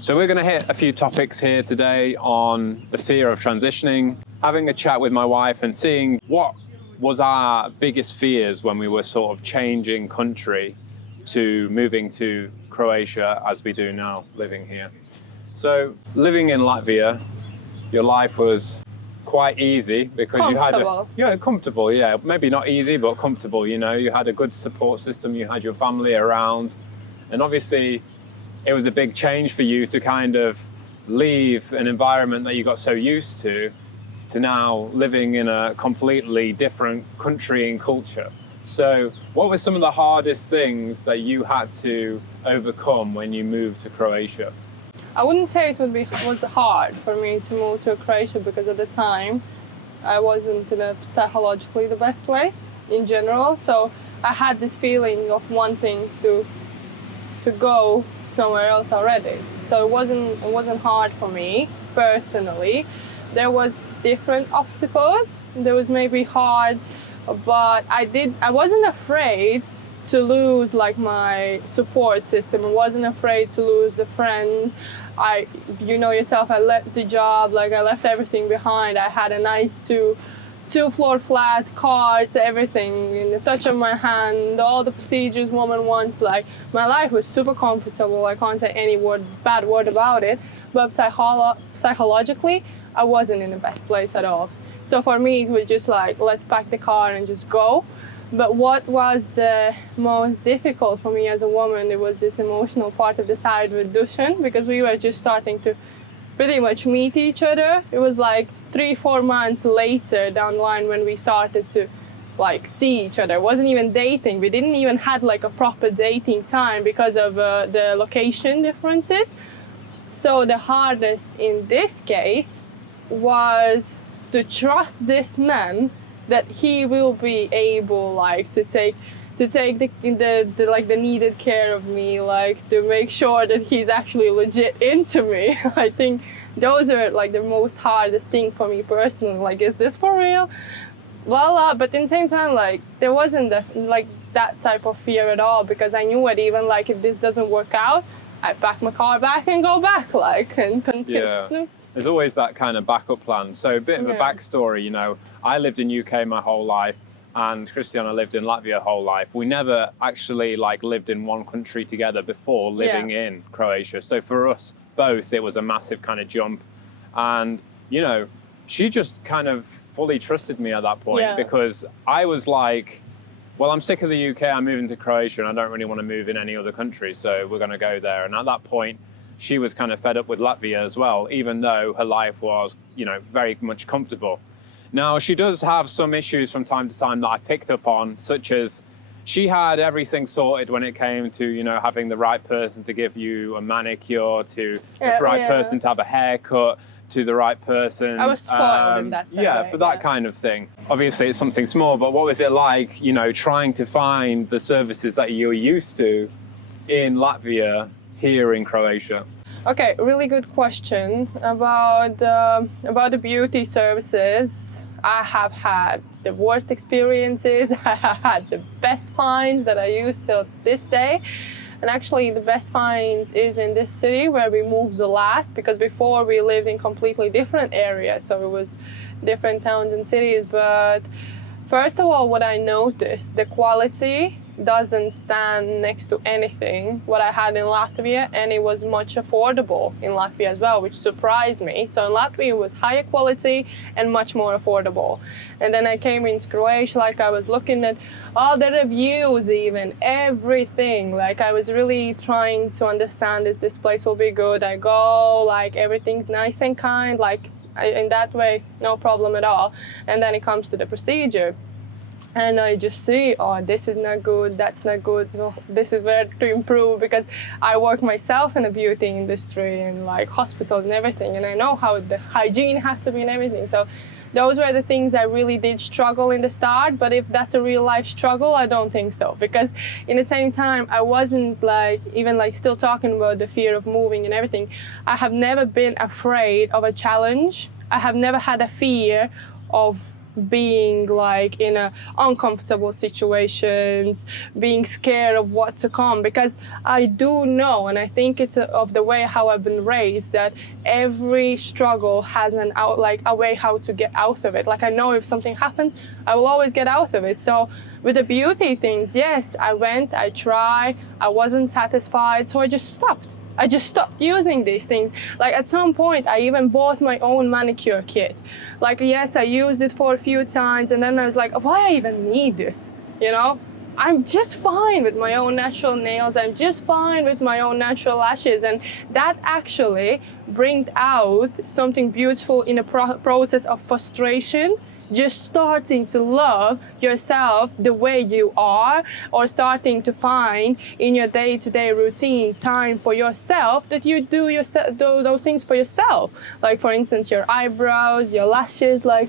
So we're going to hit a few topics here today on the fear of transitioning, having a chat with my wife and seeing what was our biggest fears when we were sort of changing country to moving to Croatia as we do now, living here. So living in Latvia, your life was quite easy because comfortable, yeah, maybe not easy, but comfortable. You know, you had a good support system, you had your family around, and obviously it was a big change for you to kind of leave an environment that you got so used to now living in a completely different country and culture. So what were some of the hardest things that you had to overcome when you moved to Croatia? I wouldn't say it was hard for me to move to Croatia, because at the time I wasn't in a psychologically the best place in general. So I had this feeling of wanting to go somewhere else already. So it wasn't hard for me personally. There was different obstacles. There was maybe hard, but I wasn't afraid to lose like my support system. I wasn't afraid to lose the friends. You know yourself, I left the job, like I left everything behind. I had a nice two-floor flat, cars, everything in the touch of my hand, all the procedures woman wants. Like my life was super comfortable. I can't say any bad word about it, but psychologically I wasn't in the best place at all. So for me it was just like, let's pack the car and just go. But what was the most difficult for me as a woman, it was this emotional part of the side with Dusan, because we were just starting to pretty much meet each other. It was like 3-4 months later down the line when we started to like see each other. It wasn't even dating. We didn't even had like a proper dating time because of the location differences. So the hardest in this case was to trust this man that he will be able like to take the needed care of me, like to make sure that he's actually legit into me. I think those are like the most hardest thing for me personally. Like, is this for real? Blah blah. But in the same time, like there wasn't that type of fear at all, because I knew it. Even like if this doesn't work out, I pack my car back and go back. Like yeah. There's always that kind of backup plan. So a bit of a backstory, you know, I lived in UK my whole life and Kristiana lived in Latvia her whole life. We never actually like lived in one country together before living in Croatia. So for us both, it was a massive kind of jump. And, you know, she just kind of fully trusted me at that point because I was like, well, I'm sick of the UK, I'm moving to Croatia and I don't really want to move in any other country. So we're going to go there. And at that point, she was kind of fed up with Latvia as well, even though her life was, you know, very much comfortable. Now, she does have some issues from time to time that I picked up on, such as she had everything sorted when it came to, you know, having the right person to give you a manicure, to the right person to have a haircut, to the right person. I was spoiled in that way, for that kind of thing. Obviously, it's something small, but what was it like, you know, trying to find the services that you're used to in Latvia here in Croatia? Okay, really good question about the beauty services. I have had the worst experiences. I have had the best finds that I use till this day. And actually the best finds is in this city where we moved the last, because before we lived in completely different areas. So it was different towns and cities. But first of all, what I noticed, the quality doesn't stand next to anything what I had in Latvia, and it was much affordable in Latvia as well, which surprised me. So in Latvia it was higher quality and much more affordable. And then I came into Croatia, like I was looking at all the reviews, even everything. Like I was really trying to understand, is this place will be good? I go, like everything's nice and kind, like in that way, no problem at all. And then it comes to the procedure. And I just see, oh, this is not good, that's not good, no, this is where to improve, because I work myself in the beauty industry and like hospitals and everything, and I know how the hygiene has to be and everything. So those were the things I really did struggle in the start. But if that's a real life struggle, I don't think so, because in the same time I wasn't like even like still talking about the fear of moving and everything. I have never been afraid of a challenge. I have never had a fear of being like in a uncomfortable situations, being scared of what to come, because I do know, and I think it's of the way how I've been raised, that every struggle has an out, like a way how to get out of it. Like I know if something happens, I will always get out of it. So with the beauty things, yes, I went, I tried, I wasn't satisfied, so I just stopped. I just stopped using these things. Like at some point, I even bought my own manicure kit. Like, yes, I used it for a few times, and then I was like, why I even need this? You know, I'm just fine with my own natural nails. I'm just fine with my own natural lashes. And that actually brings out something beautiful in a process of frustration. Just starting to love yourself the way you are, or starting to find in your day-to-day routine time for yourself that you do those things for yourself. Like for instance, your eyebrows, your lashes, like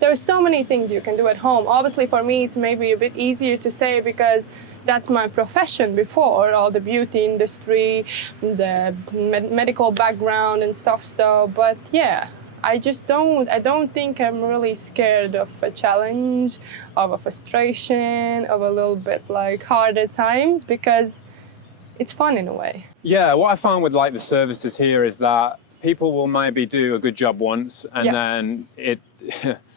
there's so many things you can do at home. Obviously for me it's maybe a bit easier to say because that's my profession before, all the beauty industry, the medical background and stuff. So, but yeah, I don't think I'm really scared of a challenge, of a frustration, of a little bit like harder times, because it's fun in a way. Yeah, what I found with like the services here is that people will maybe do a good job once, and then it,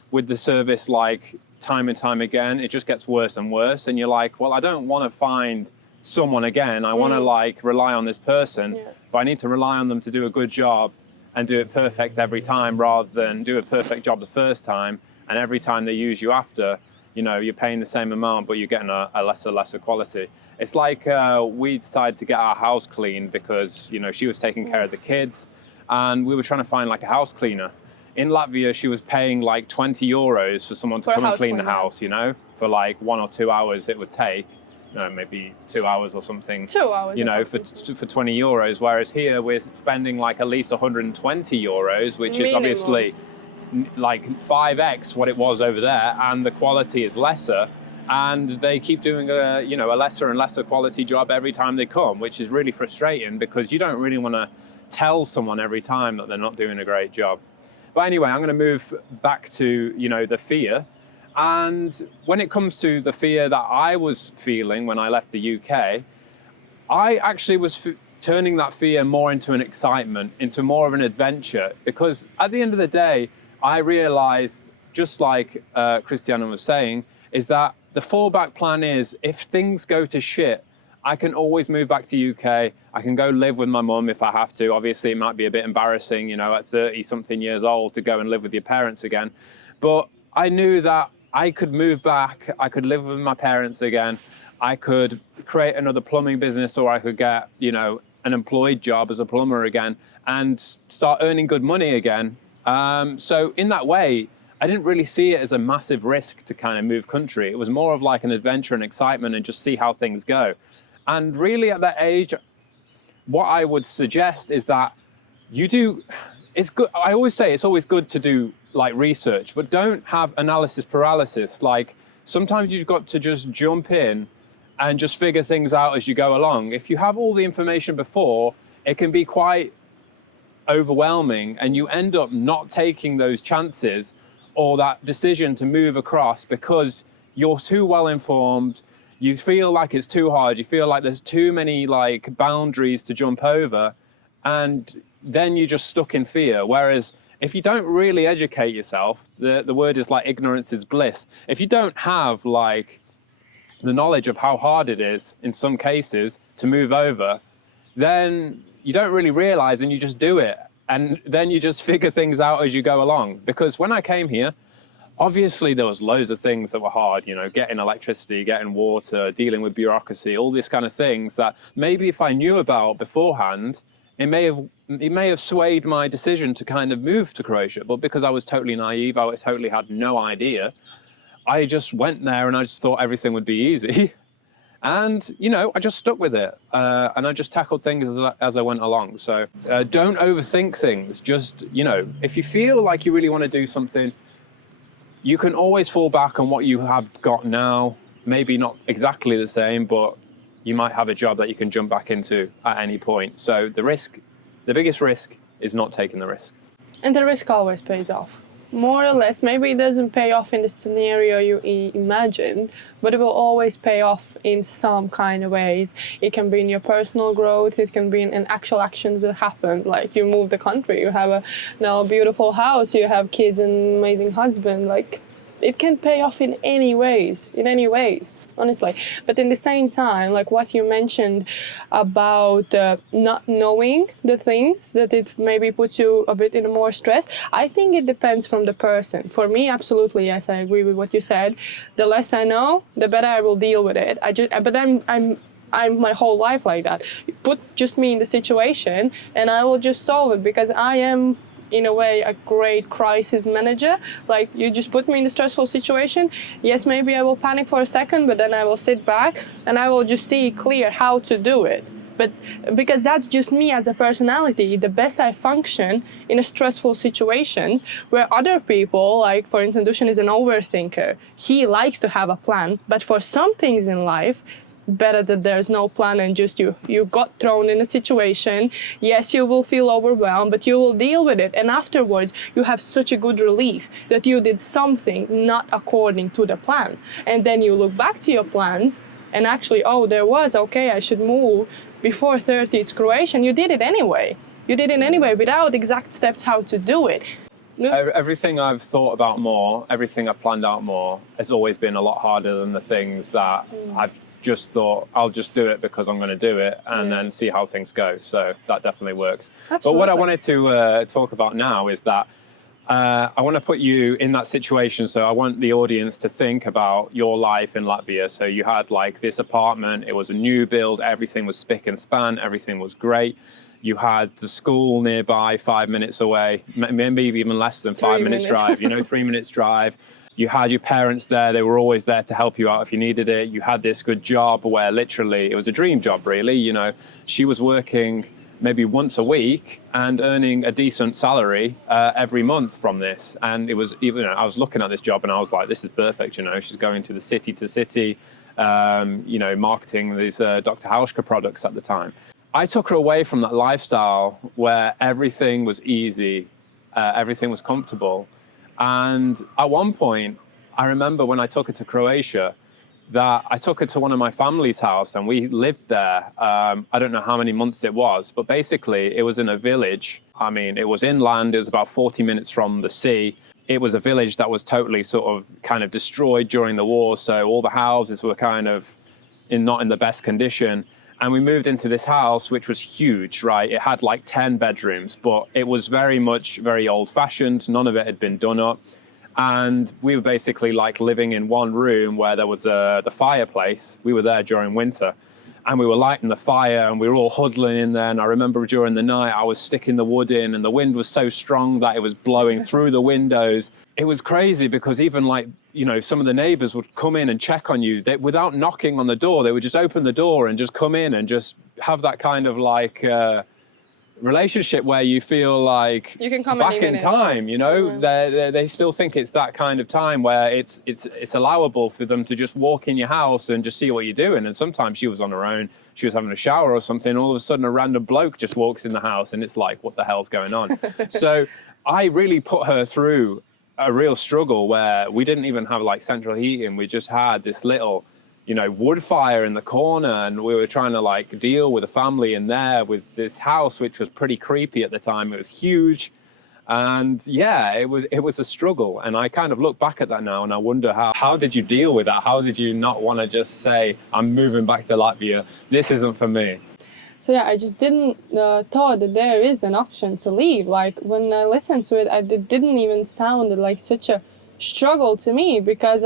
with the service, like time and time again, it just gets worse and worse. And you're like, well, I don't want to find someone again. I want to like rely on this person, but I need to rely on them to do a good job and do it perfect every time, rather than do a perfect job the first time, and every time they use you after, you know, you're paying the same amount, but you're getting a lesser quality. It's like we decided to get our house cleaned because, you know, she was taking care of the kids, and we were trying to find like a house cleaner. In Latvia, she was paying like 20 euros for someone to come and clean the house, you know, for like 1 or 2 hours it would take. No, maybe 2 hours or something. 2 hours. You know, for 20 euros. Whereas here we're spending like at least 120 euros, which is obviously like 5x what it was over there, and the quality is lesser. And they keep doing a, you know, a lesser and lesser quality job every time they come, which is really frustrating because you don't really want to tell someone every time that they're not doing a great job. But anyway, I'm going to move back to, you know, the fear. And when it comes to the fear that I was feeling when I left the UK, I actually was turning that fear more into an excitement, into more of an adventure, because at the end of the day, I realized, just like Kristiana was saying, is that the fallback plan is if things go to shit, I can always move back to UK. I can go live with my mum if I have to. Obviously, it might be a bit embarrassing, you know, at 30-something years old to go and live with your parents again. But I knew that I could move back, I could live with my parents again, I could create another plumbing business, or I could get, you know, an employed job as a plumber again and start earning good money again. So in that way, I didn't really see it as a massive risk to kind of move country. It was more of like an adventure and excitement and just see how things go. And really at that age, what I would suggest is that you do, it's good, I always say it's always good to do like research, but don't have analysis paralysis. Like sometimes you've got to just jump in and just figure things out as you go along. If you have all the information before, it can be quite overwhelming and you end up not taking those chances or that decision to move across because you're too well informed. You feel like it's too hard. You feel like there's too many like boundaries to jump over, and then you're just stuck in fear. Whereas if you don't really educate yourself, the word is like ignorance is bliss. If you don't have like the knowledge of how hard it is in some cases to move over, then you don't really realize and you just do it. And then you just figure things out as you go along. Because when I came here, obviously there was loads of things that were hard, you know, getting electricity, getting water, dealing with bureaucracy, all these kind of things that maybe if I knew about beforehand, it may have swayed my decision to kind of move to Croatia. But because I was totally naive, I totally had no idea, I just went there and I just thought everything would be easy. And, you know, I just stuck with it. And I just tackled things as I went along. So don't overthink things. Just, you know, if you feel like you really want to do something, you can always fall back on what you have got now. Maybe not exactly the same, but you might have a job that you can jump back into at any point. So the biggest risk is not taking the risk. And the risk always pays off. More or less. Maybe it doesn't pay off in the scenario you imagine, but it will always pay off in some kind of ways. It can be in your personal growth, it can be in actual actions that happen. Like you move the country, you have a beautiful house, you have kids and an amazing husband. Like it can pay off in any ways, honestly. But in the same time, like what you mentioned about not knowing the things, that it maybe puts you a bit in more stress. I think it depends from the person. For me, absolutely, yes, I agree with what you said. The less I know, the better I will deal with it. But I'm my whole life like that. Put just me in the situation and I will just solve it, because I am in a way a great crisis manager. Like you just put me in a stressful situation, yes, maybe I will panic for a second, but then I will sit back and I will just see clear how to do it. But because that's just me as a personality, the best I function in a stressful situations, where other people, like for instance Dusan is an overthinker, he likes to have a plan, but for some things in life better that there's no plan and just you got thrown in a situation. Yes, you will feel overwhelmed, but you will deal with it, and afterwards you have such a good relief that you did something not according to the plan, and then you look back to your plans and actually, oh, there was, okay, I should move before 30 it's Croatia, and you did it anyway without exact steps how to do it. Everything I've thought about more, everything I've planned out more, has always been a lot harder than the things that I've just thought I'll just do it because I'm going to do it and then see how things go. So that definitely works. Absolutely. But what I wanted to talk about now is that I want to put you in that situation. So I want the audience to think about your life in Latvia. So you had like this apartment, it was a new build, everything was spick and span, everything was great. You had the school nearby, 5 minutes away, maybe even less than 5 minutes drive, 3 minutes drive. You had your parents there, they were always there to help you out if you needed it. You had this good job where literally, it was a dream job really, she was working maybe once a week and earning a decent salary every month from this. And it was, I was looking at this job and I was like, this is perfect, she's going to city, marketing these Dr. Hauschka products at the time. I took her away from that lifestyle where everything was easy, everything was comfortable. And at one point, I remember when I took her to Croatia, that I took her to one of my family's house and we lived there. I don't know how many months it was, but basically it was in a village. I mean, it was inland, it was about 40 minutes from the sea. It was a village that was totally kind of destroyed during the war. So all the houses were kind of not in the best condition. And we moved into this house, which was huge, right? It had like 10 bedrooms, but it was very old fashioned. None of it had been done up. And we were basically like living in one room where there was the fireplace. We were there during winter and we were lighting the fire and we were all huddling in there. And I remember during the night, I was sticking the wood in and the wind was so strong that it was blowing through the windows. It was crazy because even like, some of the neighbors would come in and check on you. Without knocking on the door, they would just open the door and just come in and just have that kind of like relationship where you feel like you can come back in time, they still think it's that kind of time where it's allowable for them to just walk in your house and just see what you're doing. And sometimes she was on her own, she was having a shower or something, all of a sudden a random bloke just walks in the house and it's like, what the hell's going on? So I really put her through a real struggle where we didn't even have like central heating. We just had this little wood fire in the corner, and we were trying to like deal with a family in there with this house, which was pretty creepy at the time. It was huge. And yeah, it was a struggle. And I kind of look back at that now and I wonder how did you deal with that? How did you not want to just say, I'm moving back to Latvia, this isn't for me? So yeah, I just didn't thought that there is an option to leave. Like when I listened to it, it didn't even sound like such a struggle to me, because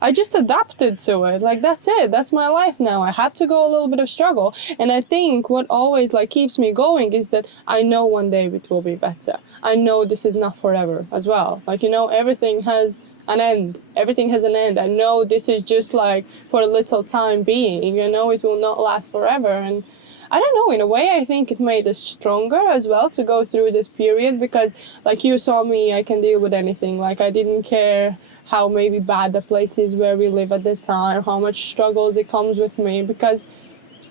I just adapted to it. Like, that's it. That's my life now. I have to go a little bit of struggle. And I think what always like keeps me going is that I know one day it will be better. I know this is not forever as well. Like, everything has an end. Everything has an end. I know this is just like for a little time being, it will not last forever. And I don't know, in a way, I think it made us stronger as well to go through this period, because like you saw me, I can deal with anything. Like, I didn't care how maybe bad the place is where we live at the time, how much struggles it comes with me, because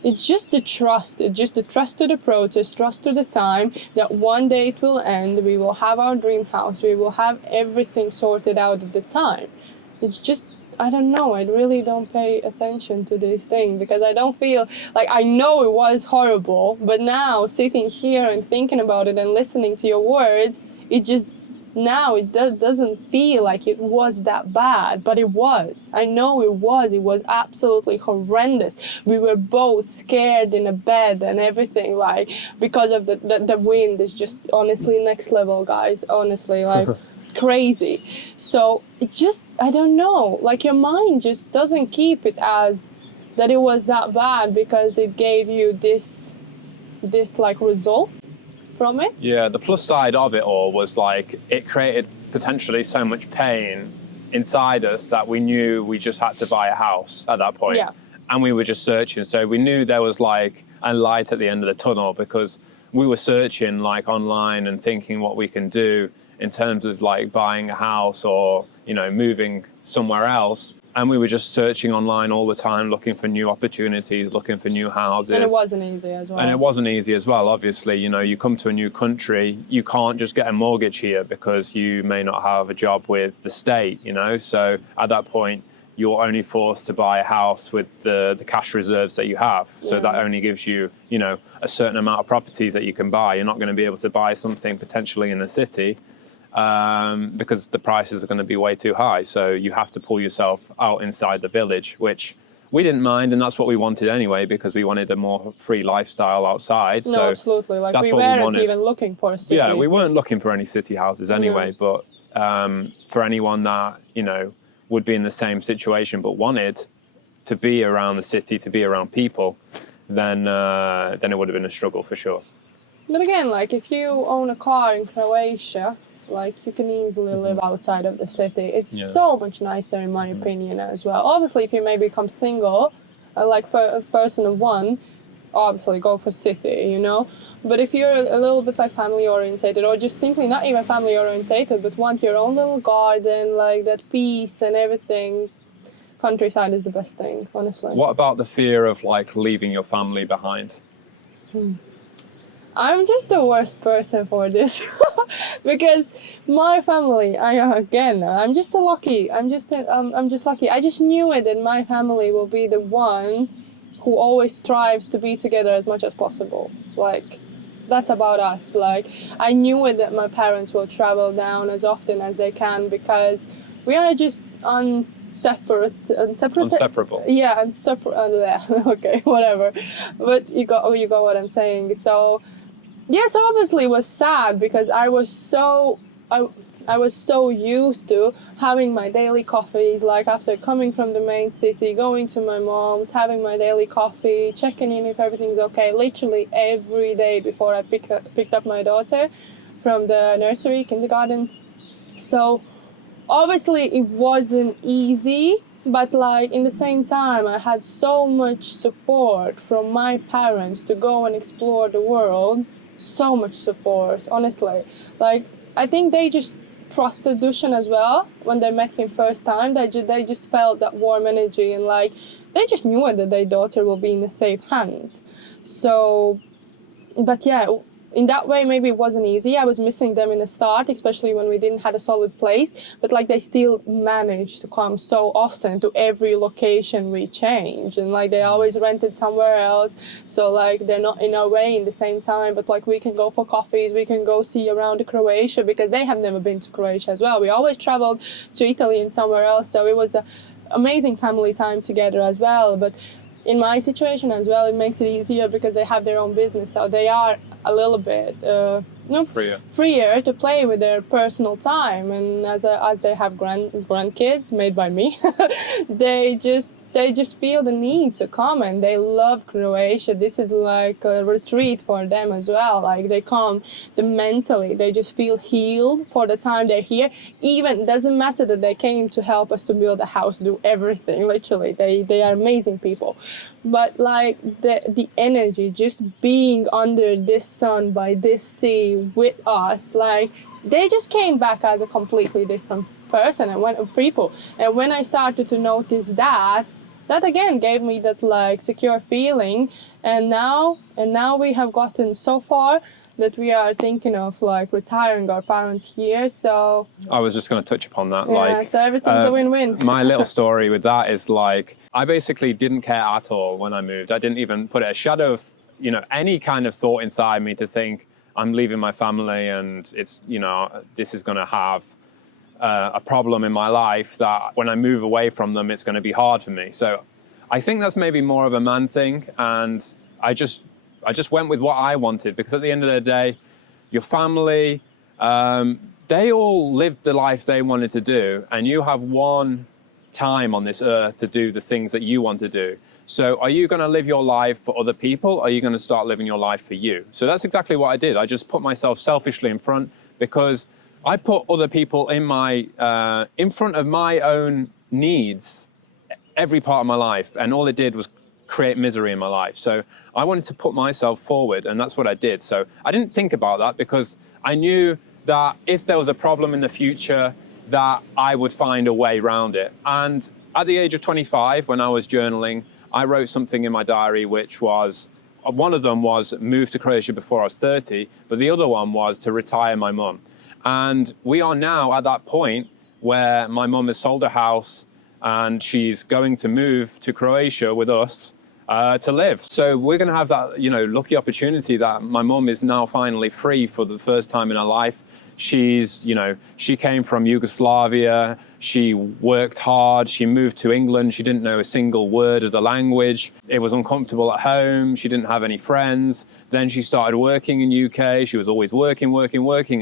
it's just the trust. It's just the trust to the process, trust to the time that one day it will end. We will have our dream house. We will have everything sorted out at the time. It's just, I don't know. I really don't pay attention to this thing because I don't feel like, I know it was horrible, but now sitting here and thinking about it and listening to your words, it just, now it doesn't feel like it was that bad, but it was. I know it was absolutely horrendous. We were both scared in a bed and everything, like, because of the wind is just honestly next level, guys, honestly, like crazy. So it just, I don't know, like your mind just doesn't keep it as that it was that bad because it gave you this like result from it. Yeah, the plus side of it all was like it created potentially so much pain inside us that we knew we just had to buy a house at that point. Yeah. And we were just searching. So we knew there was like a light at the end of the tunnel because we were searching like online and thinking what we can do in terms of like buying a house or, you know, moving somewhere else. And we were just searching online all the time, looking for new opportunities, looking for new houses. And it wasn't easy as well. And it wasn't easy as well, obviously. You know, you come to a new country, you can't just get a mortgage here because you may not have a job with the state, you know. So at that point, you're only forced to buy a house with the cash reserves that you have. So that only gives you, you know, a certain amount of properties that you can buy. You're not going to be able to buy something potentially in the city. Because the prices are going to be way too high. So you have to pull yourself out inside the village, which we didn't mind. And that's what we wanted anyway, because we wanted a more free lifestyle outside. No, so absolutely. Like that's we what weren't we even looking for a city. Yeah, we weren't looking for any city houses anyway. But for anyone that, you know, would be in the same situation but wanted to be around the city, to be around people, then it would have been a struggle for sure. But again, like if you own a car in Croatia, like you can easily live outside of the city. It's so much nicer in my opinion as well. Obviously, if you may become single, like a person of one, obviously go for city, you know. But if you're a little bit like family orientated, or just simply not even family orientated, but want your own little garden, like that peace and everything, countryside is the best thing, honestly. What about the fear of like leaving your family behind? I'm just the worst person for this because my family, I'm just lucky. I'm just lucky. I just knew it that my family will be the one who always strives to be together as much as possible. Like, that's about us. Like, I knew it that my parents will travel down as often as they can because we are just inseparable. Yeah, okay, whatever. But you got what I'm saying. So. Yes, obviously it was sad because I was so used to having my daily coffees, like after coming from the main city, going to my mom's, having my daily coffee, checking in if everything's okay, literally every day before I picked up my daughter from the nursery, kindergarten. So obviously it wasn't easy, but like in the same time I had so much support from my parents to go and explore the world. So much support, honestly. Like, I think they just trusted Dusan as well when they met him first time. They just felt that warm energy and like they just knew that their daughter will be in the safe hands. So, but yeah, in that way maybe it wasn't easy. I was missing them in the start, especially when we didn't have a solid place, but like they still managed to come so often to every location we changed, and like they always rented somewhere else, so like they're not in our way in the same time, but like we can go for coffees, we can go see around Croatia because they have never been to Croatia as well. We always traveled to Italy and somewhere else, so it was an amazing family time together as well. But in my situation as well, it makes it easier because they have their own business, so they are a little bit freer to play with their personal time. And as they have grandkids made by me, they just feel the need to come, and they love Croatia. This is like a retreat for them as well. Like they come, mentally they just feel healed for the time they're here. Even doesn't matter that they came to help us to build a house, do everything. Literally, they are amazing people. But like the energy, just being under this sun by this sea with us, like they just came back as a completely different person and when I started to notice that, that again gave me that like secure feeling. And now we have gotten so far that we are thinking of like retiring our parents here. So I was just going to touch upon that. yeah, like, so everything's a win-win. My little story with that is like, I basically didn't care at all when I moved. I didn't even put a shadow of, you know, any kind of thought inside me to think I'm leaving my family and it's, you know, this is going to have a problem in my life that when I move away from them, it's going to be hard for me. So I think that's maybe more of a man thing. And I just went with what I wanted, because at the end of the day, your family, they all lived the life they wanted to do, and you have one time on this earth to do the things that you want to do. So are you going to live your life for other people, or are you going to start living your life for you? So that's exactly what I did. I just put myself selfishly in front, because I put other people in front of my own needs every part of my life, and all it did was create misery in my life. So I wanted to put myself forward, and that's what I did. So I didn't think about that, because I knew that if there was a problem in the future, that I would find a way around it. And at the age of 25, when I was journaling, I wrote something in my diary, which was, one of them was move to Croatia before I was 30, but the other one was to retire my mum. And we are now at that point where my mum has sold a house and she's going to move to Croatia with us to live. So we're going to have that, you know, lucky opportunity that my mum is now finally free for the first time in her life. She's, you know, she came from Yugoslavia, she worked hard, she moved to England, she didn't know a single word of the language, it was uncomfortable at home, she didn't have any friends. Then she started working in UK, she was always working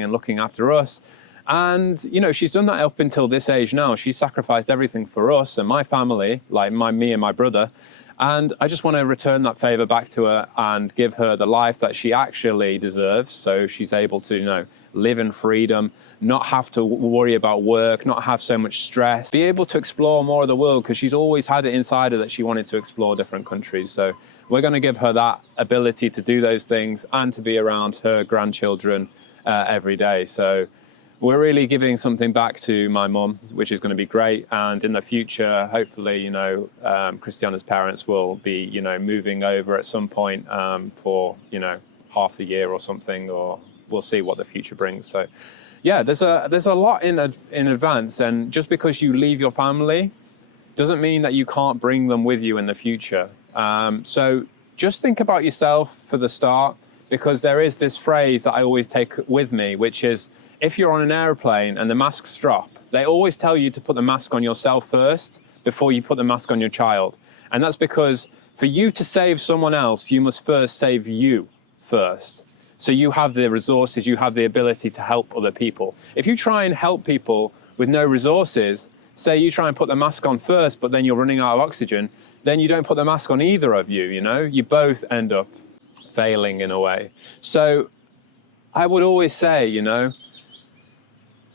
and looking after us. And, you know, she's done that up until this age now. She sacrificed everything for us and my family, like me and my brother. And I just want to return that favor back to her and give her the life that she actually deserves. So she's able to, you know, live in freedom, not have to worry about work, not have so much stress, be able to explore more of the world, because she's always had it inside her that she wanted to explore different countries. So we're going to give her that ability to do those things and to be around her grandchildren every day. So we're really giving something back to my mum, which is going to be great. And in the future, hopefully, you know, Kristiana's parents will be, you know, moving over at some point for, you know, half the year or something, or we'll see what the future brings. So yeah, there's a lot in advance. And just because you leave your family doesn't mean that you can't bring them with you in the future. So just think about yourself for the start, because there is this phrase that I always take with me, which is, if you're on an airplane and the masks drop, they always tell you to put the mask on yourself first before you put the mask on your child. And that's because for you to save someone else, you must first save you first. So you have the resources, you have the ability to help other people. If you try and help people with no resources, say you try and put the mask on first, but then you're running out of oxygen, then you don't put the mask on either of you, you know? You both end up failing in a way. So I would always say, you know,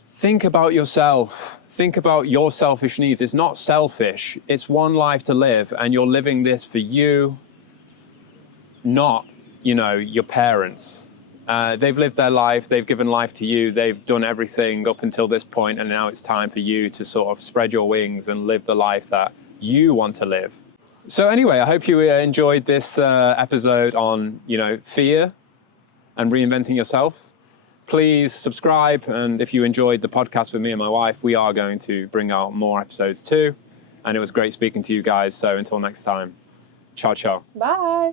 think about yourself. Think about your selfish needs. It's not selfish. It's one life to live, and you're living this for you, not, you know, your parents. They've lived their life. They've given life to you. They've done everything up until this point, and now it's time for you to sort of spread your wings and live the life that you want to live. So anyway, I hope you enjoyed this episode on, you know, fear and reinventing yourself. Please subscribe, and if you enjoyed the podcast with me and my wife, we are going to bring out more episodes too. And it was great speaking to you guys. So until next time, ciao, ciao. Bye.